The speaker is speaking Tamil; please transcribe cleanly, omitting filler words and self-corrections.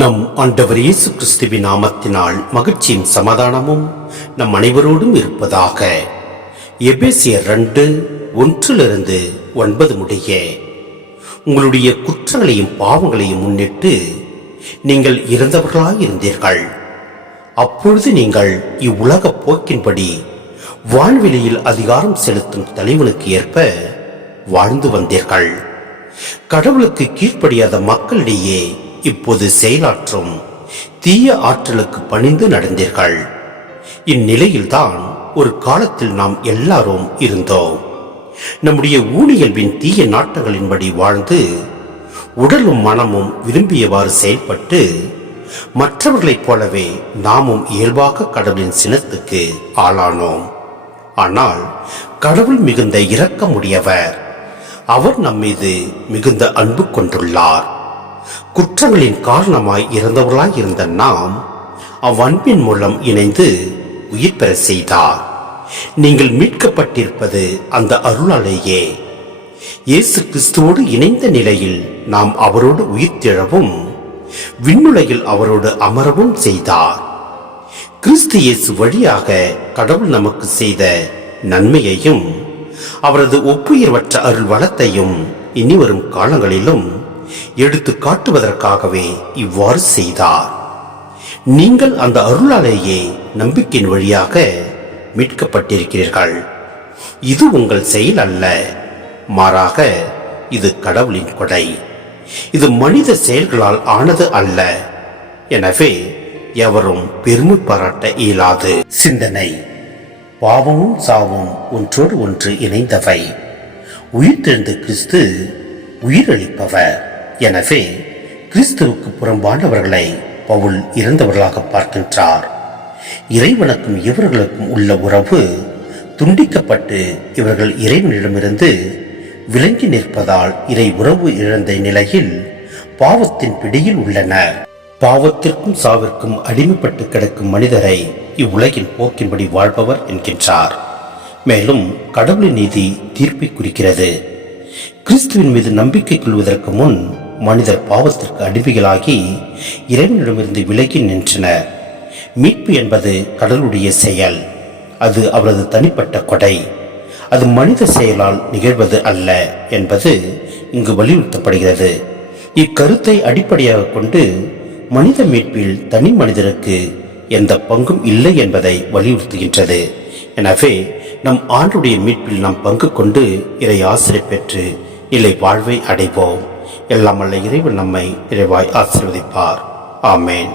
நம் ஆண்டவர் இயேசு கிறிஸ்துவின் நாமத்தினால் மகிழ்ச்சியும் சமாதானமும் நம் அனைவரோடும் இருப்பதாக. எபேசியர் 2:1-9 முடிய. உங்களுடைய குற்றங்களையும் பாவங்களையும் முன்னிட்டு நீங்கள் இறந்தவர்களாயிருந்தீர்கள். அப்பொழுது நீங்கள் இவ்வுலக போக்கின்படி வான்வெளியில் அதிகாரம் செலுத்தும் தலைவனுக்கு ஏற்ப வாழ்ந்து வந்தீர்கள். கடவுளுக்கு கீழ்ப்படியாத மக்களிடையே இப்போது செயலாற்றும் தீய ஆற்றலுக்கு பணிந்து நடந்தீர்கள். இந்நிலையில்தான் ஒரு காலத்தில் நாம் எல்லாரும் இருந்தோம். நம்முடைய ஊழியல்பின் தீய நாட்டங்களின்படி வாழ்ந்து உடலும் மனமும் விரும்பியவாறு செயல்பட்டு மற்றவர்களைப் போலவே நாமும் இயல்பாக கடவுளின் சினத்துக்கு ஆளானோம். ஆனால் கடவுள் மிகுந்த இரக்கமுடையவர். அவர் நம்மீது மிகுந்த அன்பு கொண்டுள்ளார். குற்றங்களின் காரணமாய் இறந்தவர்களாய் இருந்த நாம் அவ்வன்பின் மூலம் இணைந்து உயிர் பெற செய்தார். நீங்கள் மீட்கப்பட்டிருப்பது அந்த அருளாலேயே. இயேசு கிறிஸ்துவோடு இணைந்த நிலையில் நாம் அவரோடு உயிர்த்தெழவும் விண்ணுலகில் அவரோடு அமரவும் செய்தார். கிறிஸ்து இயேசு வழியாக கடவுள் நமக்கு செய்த நன்மையையும் அவரது ஒப்புயர்வற்ற அருள் வளத்தையும் இனி வரும் காலங்களிலும் எடுத்து காட்டுவதற்காகவே இவ்வாறு செய்தார். நீங்கள் அந்த அருளாலேயே நம்பிக்கையின் வழியாக மீட்கப்பட்டிருக்கிறீர்கள். இது உங்கள் செயல் அல்ல, மாறாக இது கடவுளின் கொடை. இது மனித செயல்களால் ஆனது அல்ல. எனவே எவரும் பெருமை பாராட்ட இயலாது. சிந்தனை: பாவமும் சாவும் ஒன்றோடு ஒன்று இணைந்தவை. உயிர்த்தெழுந்த கிறிஸ்து உயிரளிப்பவர். எனவே கிறிஸ்துவுக்கு புறம்பானவர்களை பவுல் இறந்தவர்களாக பார்க்கின்றார். இறைவனுக்கும் இவர்களுக்கும் உள்ள உறவு துண்டிக்கப்பட்டு இவர்கள் இறைவனிடமிருந்து விலங்கி நிற்பதால் இறை உறவு இழந்த நிலையில் பாவத்தின் பிடியில் உள்ளனர். பாவத்திற்கும் சாவிற்கும் அடிமைப்பட்டு கிடக்கும் மனிதரை இவ்வுலகின் போக்கின்படி வாழ்பவர் என்கின்றார். மேலும் கடவுளின் நீதி தீர்ப்பை குறிக்கிறது. கிறிஸ்துவின் மீது நம்பிக்கை கொள்வதற்கு முன் மனிதர் பாவத்திற்கு அடிமைகளாகி இறைவனிடமிருந்து விலகி நின்றனர். மீட்பு என்பது கடவுளுடைய செயல். அது அவரது தனிப்பட்ட கொடை. அது மனித செயலால் நிகழ்வது அல்ல என்பது இங்கு வலியுறுத்தப்படுகிறது. இக்கருத்தை அடிப்படையாக கொண்டு மனித மீட்பில் தனி மனிதருக்கு எந்த பங்கும் இல்லை என்பதை வலியுறுத்துகின்றது. எனவே நம் ஆண்டுடைய மீட்பில் நாம் பங்கு கொண்டு இறை ஆசிரியை பெற்று நிலை வாழ்வை அடைவோம். எல்லாம் வல்ல இறைவன் நம்மை நிறைவாய் ஆசீர்வதிப்பார். ஆமேன்.